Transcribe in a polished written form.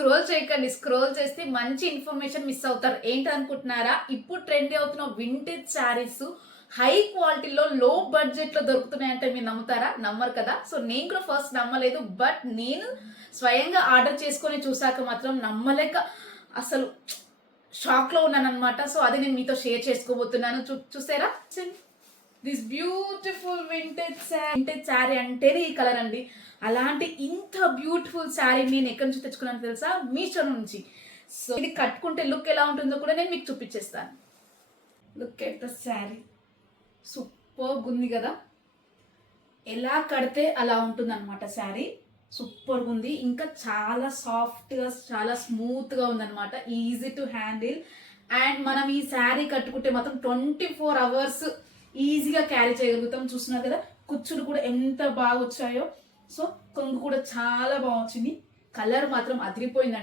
Scroll చేయకండి. Scroll చేస్తే మంచి ఇన్ఫర్మేషన్ మిస్ అవుతారు. ఏంటనుకుంటున్నారా? ఇప్పుడు ట్రెండ్ అవుతున్న వింటేజ్ శారీస్ హై క్వాలిటీలో లో బడ్జెట్ లో దొరుకుతున్నాయంటే మీరు నమ్ముతారా? నమ్మరు కదా. సో నేను కూడా ఫస్ట్ నమ్మలేదు. బట్ నేను స్వయంగా ఆర్డర్ చేసుకొని చూసాక మాత్రం నమ్మలేక అసలు షాక్ లో ఉన్నాను అనమాట. సో అది నేను మీతో షేర్ చేసుకోబోతున్నాను. చూసారా దిస్ బ్యూటిఫుల్ వింటేజ్ శారీ అంటేనే ఈ కలర్ అండి. అలాంటి ఇంత బ్యూటిఫుల్ శారీ నేను ఎక్కడి నుంచి తెచ్చుకున్నాను తెలుసా? మీషో నుంచి. సో ఇది కట్టుకుంటే లుక్ ఎలా ఉంటుందో కూడా నేను మీకు చూపించేస్తాను. లుక్ ఎట్ ద శారీ, సూపర్గా ఉంది కదా. ఎలా కడితే అలా ఉంటుంది అనమాట శారీ. సూపర్గా ఉంది. ఇంకా చాలా సాఫ్ట్గా చాలా స్మూత్గా ఉందన్నమాట. Easy to handle. అండ్ మనం ఈ శారీ కట్టుకుంటే మాత్రం 24 hours ఈజీగా క్యారీ చేయగలుగుతాం. చూస్తున్నారు కదా, కుచ్చులు కూడా ఎంత బాగా వచ్చాయో. సో కొంగు కూడా చాలా బాగా వచ్చింది. కలర్ మాత్రం అదిరిపోయిందండి.